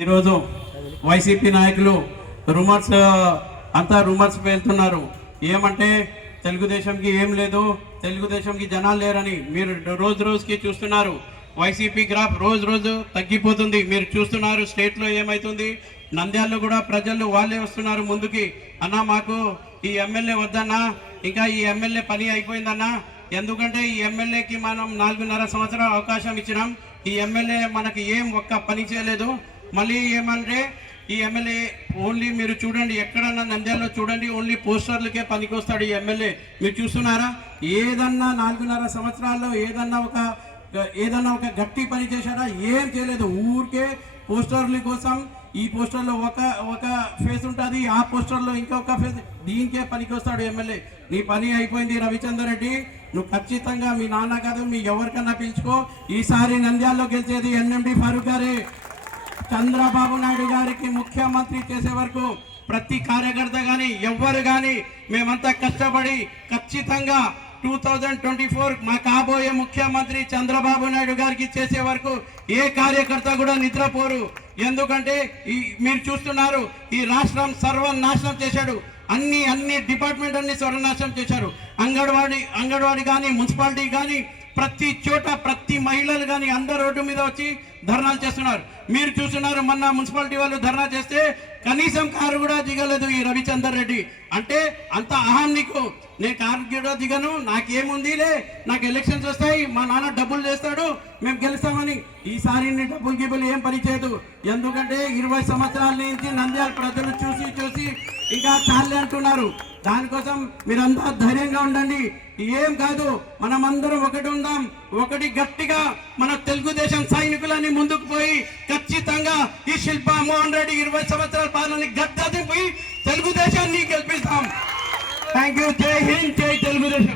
ఈరోజు వైసీపీ నాయకులు రూమర్స్ అంతా రూమర్స్ వెళ్తున్నారు ఏమంటే తెలుగుదేశంకి ఏం లేదు తెలుగుదేశంకి జనాలు లేరని మీరు రోజు రోజుకి చూస్తున్నారు. వైసీపీ గ్రాఫ్ రోజు రోజు తగ్గిపోతుంది. మీరు చూస్తున్నారు స్టేట్లో ఏమవుతుంది నంద్యాలలో కూడా ప్రజలు వాళ్ళే వస్తున్నారు ముందుకి. అన్న మాకు ఈ ఎమ్మెల్యే వద్దన్నా ఇంకా ఈ ఎమ్మెల్యే పని అయిపోయిందన్నా ఎందుకంటే ఈ ఎమ్మెల్యేకి మనం నాలుగున్నర సంవత్సరాల అవకాశం ఇచ్చినాం. ఈ ఎమ్మెల్యే మనకి ఏం ఒక్క పని చేయలేదు. మళ్ళీ ఏమంటే ఈ ఎమ్మెల్యే ఓన్లీ మీరు చూడండి ఎక్కడన్నా నంద్యాలలో చూడండి ఓన్లీ పోస్టర్లకే పనికొస్తాడు ఈ ఎమ్మెల్యే. మీరు చూస్తున్నారా? ఏదన్నా నాలుగున్నర సంవత్సరాల్లో ఏదన్నా ఒక ఏదన్నా ఒక గట్టి పని చేశాడా? ఏం చేయలేదు. ఊరికే పోస్టర్ల కోసం ఈ పోస్టర్లో ఒక ఒక ఫేస్ ఉంటుంది ఆ పోస్టర్లో ఇంకొక ఫేస్. దీనికే పనికొస్తాడు ఎమ్మెల్యే. నీ పని అయిపోయింది రవిచందర్ రెడ్డి. నువ్వు ఖచ్చితంగా మీ నాన్న కాదు మీ ఎవరికన్నా పిలుచుకో. ఈసారి నంద్యాలలో గెలిచేది ఎన్ఎండి ఫారూక్ గారే. చంద్రబాబు నాయుడు గారికి ముఖ్యమంత్రి చేసే వరకు ప్రతి కార్యకర్త కానీ ఎవ్వరు కానీ మేమంతా కష్టపడి ఖచ్చితంగా టూ థౌజండ్ ట్వంటీ ఫోర్ మా కాబోయే ముఖ్యమంత్రి చంద్రబాబు నాయుడు గారికి చేసే వరకు ఏ కార్యకర్త కూడా నిద్రపోరు. ఎందుకంటే ఈ మీరు చూస్తున్నారు ఈ రాష్ట్రం సర్వనాశనం చేశాడు. అన్ని అన్ని డిపార్ట్మెంట్ అన్ని సర్వనాశనం చేశారు. అంగన్వాడి అంగన్వాడి కానీ మున్సిపాలిటీ కానీ ప్రతి చోట ప్రతి మహిళలు కానీ అందరు రోడ్డు మీద వచ్చి ధర్నాలు చేస్తున్నారు. మీరు చూస్తున్నారు మొన్న మున్సిపాలిటీ వాళ్ళు ధర్నా చేస్తే కనీసం కారు కూడా దిగలేదు ఈ రవిచందర్ రెడ్డి. అంటే అంత అహం నీకు. నేను కారు కూడా దిగను నాకేముందిలే? నాకు ఎలక్షన్స్ వస్తాయి మా నాన్న డబ్బులు చేస్తాడు మేము గెలుస్తామని. ఈసారి డబ్బులు గిబ్బులు ఏం పనిచేయదు ఎందుకంటే ఇరవై సంవత్సరాల నుంచి నంద్యాల ప్రజలు చూసి చూసి ఇంకా చాలే అంటున్నారు. దానికోసం మీరంతా ధైర్యంగా ఉండండి. ఏం కాదు మనమందరం ఒకటి ఉందాం. ఒకటి గట్టిగా మన తెలుగుదేశం సైనికులని ముందుకు పోయి ఖచ్చితంగా ఈ శిల్ప మోహన్ రెడ్డి ఇరవై సంవత్సరాల పాలన గద్దది పోయి తెలుగుదేశాన్ని గెలిపిస్తాం. థ్యాంక్ యూ జై హింద్ జై తెలుగుదేశం